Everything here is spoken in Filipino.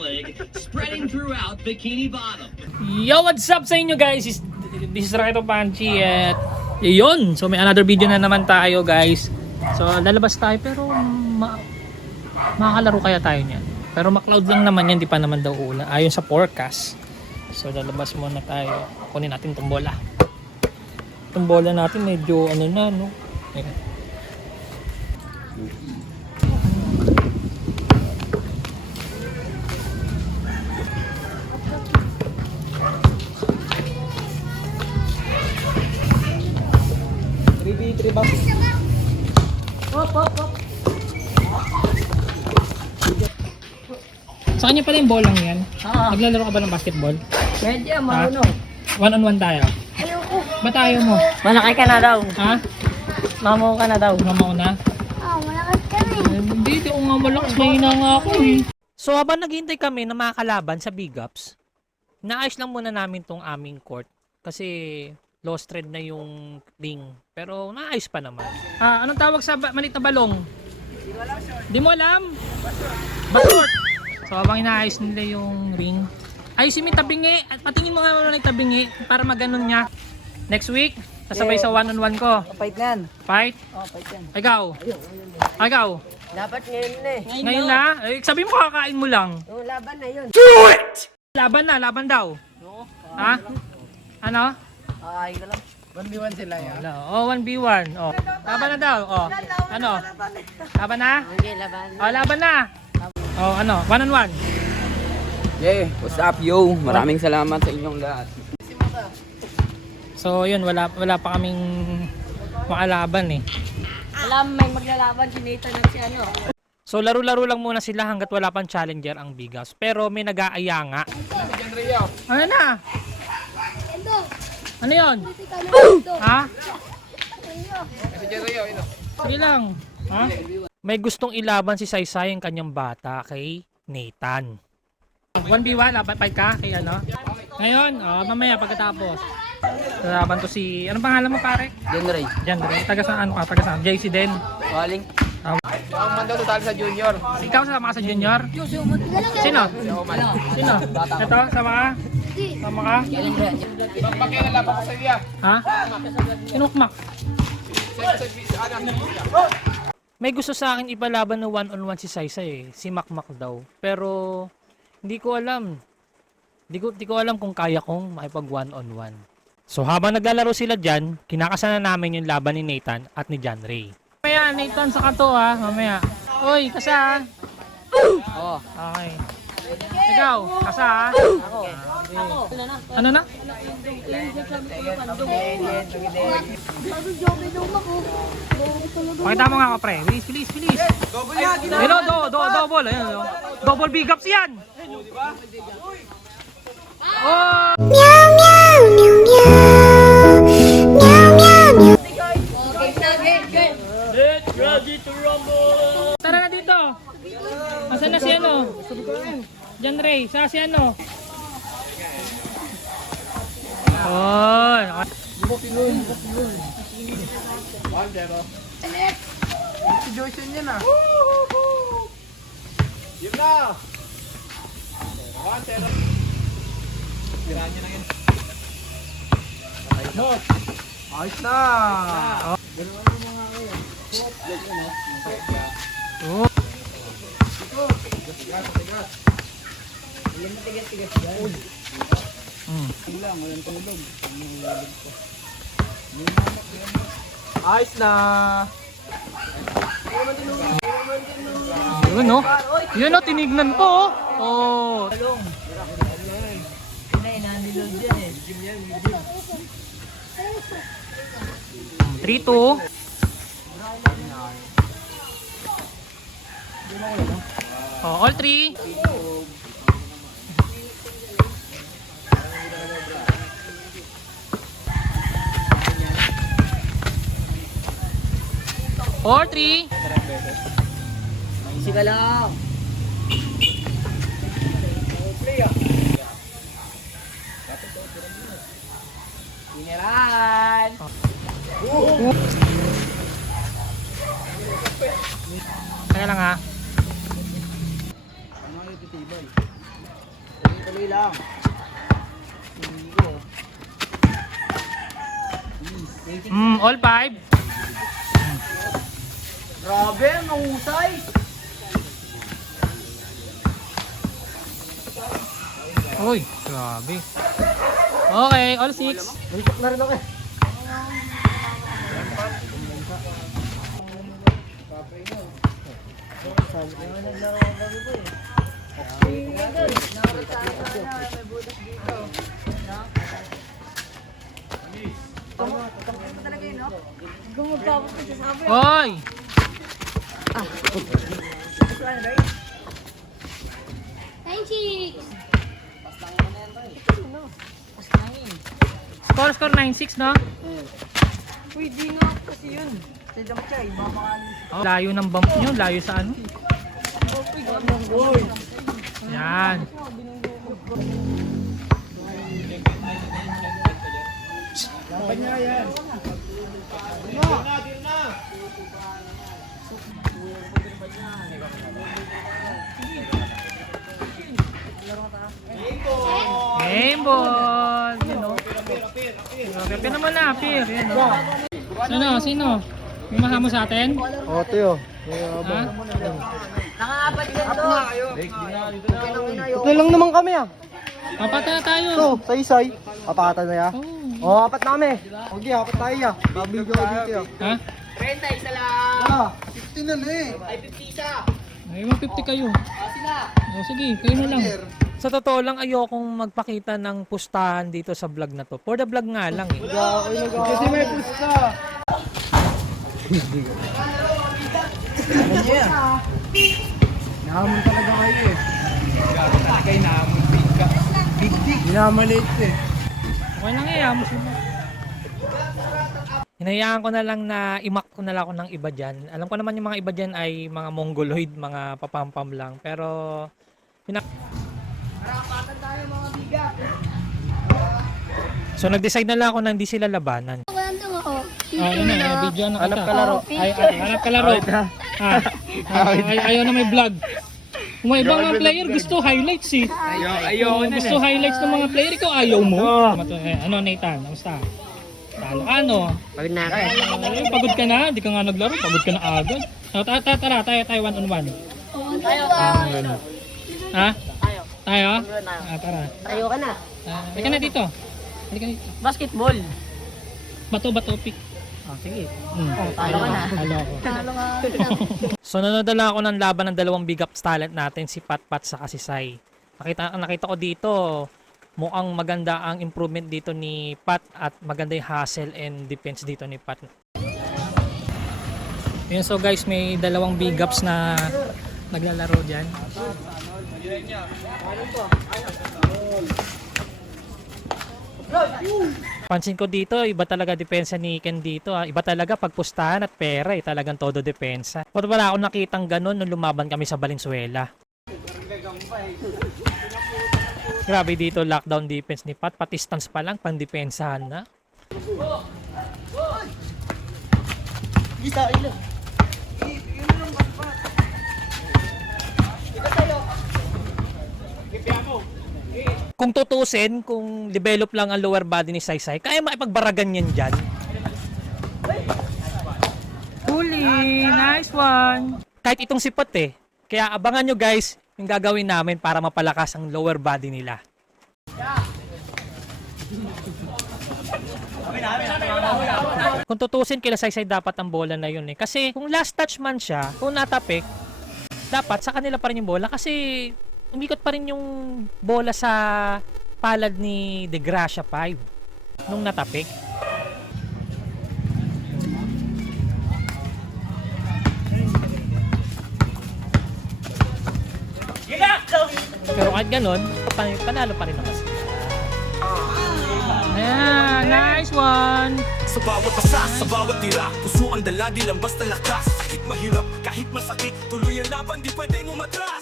plague spreading throughout Bikini Bottom. Yo, what's up sa inyo guys? This is Raketo Panchi at yun. So may another video na naman tayo guys. So lalabas tayo pero makakalaro kaya tayo niyan. Pero ma-cloud lang naman yan, di pa naman daw ulan. Ayon sa forecast. So lalabas muna tayo. Kunin natin itong bola. Itong bola natin medyo ano na no. Ayan. Sa kanya pala yung bolang yan? Oo. Naglalaro ka ba ng basketball? Pwede, marunong. One on one tayo. Ayoko. Ba't ayaw mo? Malaki ka na daw. Ha? Mamo ka na daw. Mamaw na? Malakas ka na Hindi, di ako nga malakas. Mahina nga ako eh. So habang naghihintay kami na mga kalaban sa Big Ups, naayos lang muna namin tong aming court. Kasi lost thread na yung ring. Pero naayos pa naman. Anong tawag sa maliit na balong? Di mo alam? Basort. So habang inaayos nila yung ring, ayusin mo yung tabingi. At patingin mo nga muna yung tabingi para maganon niya. Next week, kasabay sa one-on-one ko. Fight na yan. Fight? Fight yan. Ikaw? Ikaw? Dapat ngayon na eh. Ngayon na? Eh, sabi mo kakain mo lang. Yung laban na yun. Laban daw. Ha? Ano? Ay, ka lang. 1v1 sila yan. Oh, 1v1. Oh. Laban na daw. Oh. Ano? Laban na? Okay, laban. Oh, laban na. Oh, ano? One on one. Yeah, what's up yo? Maraming salamat sa inyong lahat. So, yun, wala pa kaming makalaban eh. Alam, may maglalaban si Nathan at si ano. So, laro-laro lang muna sila hanggat wala pang challenger ang Bigas. Pero may nag-aaya nga. Ano na? Ano yun? Ha? Sige lang. Ha? May gustong ilaban si Saysay ang kanyang bata kay Nathan. 1v1, fight ka kay ano? Ngayon, mamaya pagkatapos. Laban to si, anong pangalan mo pare? Genre. Diyan, taga saan ka? Taga saan? JC din. Waling. Ang mando total sa junior. Ikaw sama ka sa junior? Sino? Sino? Ito, sama ka? Sama ka? Magpakilala pa ko sa iya. Ha? Sinukmak. May gusto sa akin ipalaban na one-on-one si Saysay eh. Si Makmak daw. Pero hindi ko alam. Hindi ko alam kung kaya kong makipag one-on-one. So habang naglalaro sila dyan, kinakasana namin yung laban ni Nathan at ni John Ray. Mamaya Nathan sa kanto ha. Mamaya. Uy, kasa ha. Oo. Okay. Ikaw, kasa ha. Ako. Ano na? Pakita mo nga ka pre. Bilis. Pero double. Ayan, oh. Double big ups yan. Oh! Let's ready to rumble. Tara na dito. Asan na si ano? John Ray, sa si ano? Oh, Situation niya na. Yun na. Tirahan niya na yun. Ayos na. oh. Ayos na. Yun no? Yun no, tinignan ko oh. Oh. 3-2. Oh, all 3. All 3. Sige lang. Tingnan. Kaya lang ha. Tuloy lang. All 5. Grabe, mahusay. Uy, grabe. Okay, all 6. Buntok na rin ako eh. Gumagapos ka sa sabi. Hoy! Score 9-6, no? Pwede nga kasi yun. Sa jump siya, ibabakan. Layo ng bump nyo, layo sa ano? Yan. Game ball! Yun o. Kapir naman na, apir. Yan o. Sino? May mahamo sa atin? Oh, Teo. Ha? Nakaapat yan to. Ito lang naman kami ah. Papata na tayo. Ito, sa-isay. Apakatan na ya. Oh. Oh, apat na kami. Okay, apat tayo ya. Babigyo ko dito ya. Ha? 30, isa lang. 50 na eh. Ay, 50 isa. Ay, 150 kayo. Sila. O sige, kayo na lang. Sa totoo lang, ayokong magpakita ng pustahan dito sa vlog na to. For the vlog nga lang eh. Kasi may pusta. Nahamon talaga kayo eh. Talaga inahamon big. Minamaliit eh. Okay lang eh, amos mo. Hinayaan ko na lang na imak ko na lang ako ng iba dyan. Alam ko naman yung mga iba dyan ay mga mongoloid, mga papampam lang. Pero, Harapatan tayo mga biga. so nag-decide na lang ako na hindi sila labanan. Yun na, video na Hanap ka laro. Hanap ka laro. Ayaw na may vlog. Kung may ibang mga player gusto highlights eh. Ayaw Kung gusto highlights ng mga player, ikaw ayaw mo. Ano Nathan, kamusta? Talo ka no? Pagod na ako. Pagod ka na, di ka nga naglaro, pagod ka na agad. Tara, tayo one on one. Tayo. Ha? Tayo. Tayo? Tara. Tayo ka na. Halika na dito. Halika dito. Basketball. Bato, pick. Sige. Talo ka na. Talo ako. Talo ka. So nanadala ako ng laban ng dalawang big ups talent natin, si Pat sa si Sai. Nakita ko dito, mukhang maganda ang improvement dito ni Pat at maganda yung hustle and defense dito ni Pat. Yun, so guys, may dalawang big ups na naglalaro dyan. Pansin ko dito, iba talaga depensa ni Ken dito. Iba talaga pagpustahan at pera, talagang todo depensa. Pero wala akong nakitang ganun nung lumaban kami sa Valenzuela. Grabe dito, lockdown defense ni Pat. Pati stance pa lang, pang-depensahan na. Kung tutusin, kung develop lang ang lower body ni Saysay, kaya makipagbaragan yan dyan. Huli! Nice one! Kahit itong sipat eh. Kaya abangan nyo guys, yung gagawin namin para mapalakas ang lower body nila. Kung tutusin, kila Saysay dapat ang bola na yun eh. Kasi kung last touch man siya, kung natapik, dapat sa kanila pa rin yung bola kasi umikot pa rin yung bola sa palad ni De Gracia 5 nung natapik. Pero kahit ganon, panalo pa rin naman sila. Ayan, nice one! Sa bawat asa, sa bawat tira, puso ang dala, di lang basta lakas. Kahit mahirap, kahit masakit, tuloy ang laban, di pwedeng umatras.